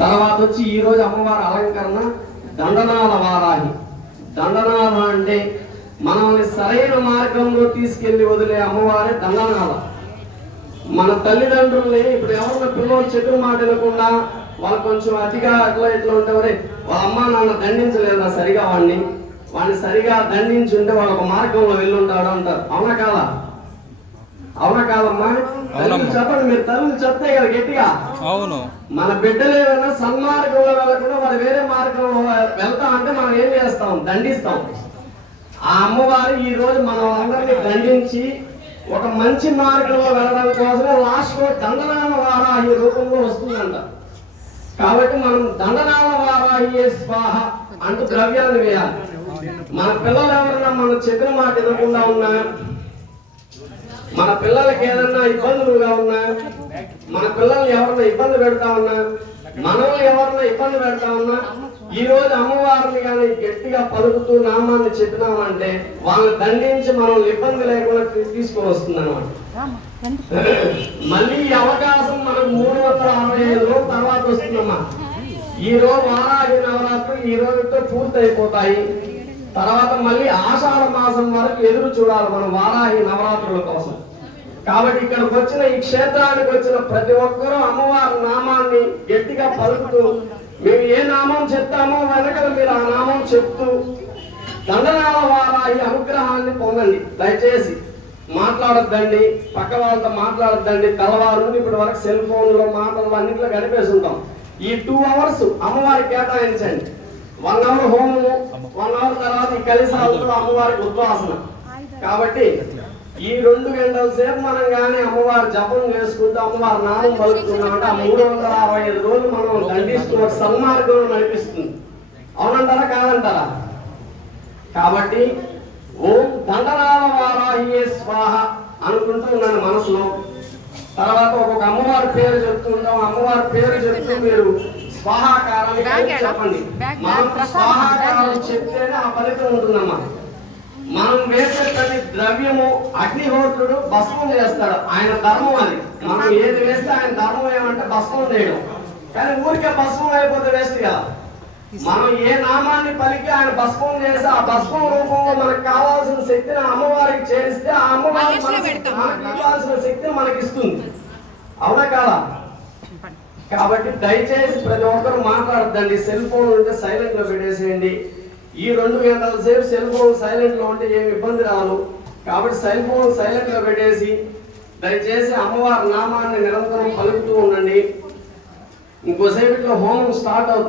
తర్వాత వచ్చి ఈరోజు అమ్మవారి అలంకరణ దండనాల వారాహి. దండనాల అంటే మనల్ని సరైన మార్గంలో తీసుకెళ్లి వదిలే అమ్మవారి దండనాల. మన తల్లిదండ్రుల్ని ఇప్పుడు ఎవరన్నా పిల్లలు చెప్పిన మాట వినకుండా వాళ్ళు కొంచెం అతిగా అట్లా ఇట్లా ఉంటే వాళ్ళ అమ్మ నాన్న దండించలేదా సరిగా వాడిని సరిగా దండించి ఉంటే వాళ్ళు ఒక మార్గంలో వెళ్ళుంటాడు అంటారు. అవునా కాదా? అవునా కాదమ్మా? చెప్పండి, మీరు తల్లి చెప్తే కదా గట్టిగా. అవును. మన బిడ్డలు ఏమైనా సన్మార్గంలో వెళ్ళకుండా వాడు వేరే మార్గంలో వెళ్తాం అంటే మనం ఏం చేస్తాం? దండిస్తాం. ఆ అమ్మవారు ఈ రోజు మనం అందరినీ దండించి ఒక మంచి మార్గంలో వెళ్ళడం కోసమే లాస్ట్ లో దండనాల వారాహి రూపంలో వస్తుందంట. కాబట్టి మనం దండనాల వారాహి స్వాహ అంటూ ద్రవ్యాన్ని వేయాలి. మన పిల్లలు ఎవరన్నా మనం చెప్పిన మాట వినకుండా ఉన్నా, మన పిల్లలకి ఏదన్నా ఇబ్బందులుగా ఉన్నా, మన పిల్లల్ని ఎవరన్నా ఇబ్బంది పెడతా ఉన్నా, మనల్ని ఎవరన్నా ఇబ్బంది పెడతా ఉన్నా, ఈ రోజు అమ్మవారిని కానీ గట్టిగా పలుకుతూ నామాన్ని చెప్పినామంటే వాళ్ళని దండించి మనల్ని ఇబ్బంది లేకుండా తీసుకొని వస్తుంది అన్నమాట. మళ్ళీ ఈ అవకాశం మనకు 365 రోజుల తర్వాత వస్తుందమ్మా. ఈ రోజు వారాహి నవరాత్రులు ఈ రోజుతో పూర్తి అయిపోతాయి. తర్వాత మళ్ళీ ఆషాఢ మాసం వరకు ఎదురు చూడాలి మనం వారాహి నవరాత్రుల కోసం. కాబట్టి ఇక్కడికి వచ్చిన ఈ క్షేత్రానికి వచ్చిన ప్రతి ఒక్కరూ అమ్మవారి నామాన్ని గట్టిగా పలుకుతూ, మేము ఏ నామం చెప్తామో వెనకలు మీరు ఆ నామం చెప్తూ దండనాల వారాహి అనుగ్రహాన్ని పొందండి. దయచేసి మాట్లాడొద్దండి, పక్క వాళ్ళతో మాట్లాడొద్దండి. తెల్లవారు నుండి ఇప్పటి వరకు సెల్ ఫోన్లో మాటలు అన్నింటిలో గడిపేసి ఉంటాం. ఈ 2 hours అమ్మవారికి కేటాయించండి. 1 hour హోమము, 1 hour తర్వాత ఈ కలిసాలతో అమ్మవారికి ఉద్వాసన. కాబట్టి ఈ 2 గంటల సేపు మనం కానీ అమ్మవారి జపం చేసుకుంటూ అమ్మవారి నామం పలుకుతున్నామంటే ఆ 365 రోజులు మనం దండిస్తూ ఒక సన్మార్గంలో నడిపిస్తుంది. అవునంటారా కాదంటారా? కాబట్టి ఓం దండనాల వారాహి స్వాహ అనుకుంటూ ఉన్నాను మనసులో. తర్వాత ఒక్కొక్క అమ్మవారి పేరు చెప్తూ ఉంటాం. అమ్మవారి పేరు చెప్తూ మీరు స్వాహాకారాన్ని చెప్పండి. మనం స్వాహాకారం చెప్తేనే ఆ ఫలితం ఉంటుందమ్మా. మనం వేసే ప్రతి ద్రవ్యము అగ్నిహోత్రుడు భస్మం చేస్తాడు. ఆయన ధర్మం అది. మనం ఏది వేస్తే ఆయన ధర్మం ఏమంటే భస్మం చేయడం. కానీ ఊరికే భస్మం అయిపోతే వేస్ట్ కదా. మనం ఏ నామాన్ని పలికి ఆయన భస్మం చేసి ఆ భస్మం రూపంలో మనకు కావాల్సిన శక్తిని అమ్మవారికి చేరిస్తే ఆ అమ్మవారి మనకు కావాల్సిన శక్తిని మనకి ఇస్తుంది. అవునా కాదా? కాబట్టి దయచేసి ప్రతి ఒక్కరు మాట్లాడద్దండి. సెల్ ఫోన్ ఉంటే సైలెంట్ లో పెట్టేసేయండి. ఈ 2 గంటల సేపు సెల్ ఫోన్ సైలెంట్ లో ఉంటే ఏమి ఇబ్బంది రాదు. కాబట్టి సెల్ ఫోన్ సైలెంట్ లో పెట్టేసి దయచేసి అమ్మవారి నామాన్ని నిరంతరం పలుకుతూ ఉండండి. ఇంకోసేపట్లో హోమం స్టార్ట్ అవుతుంది.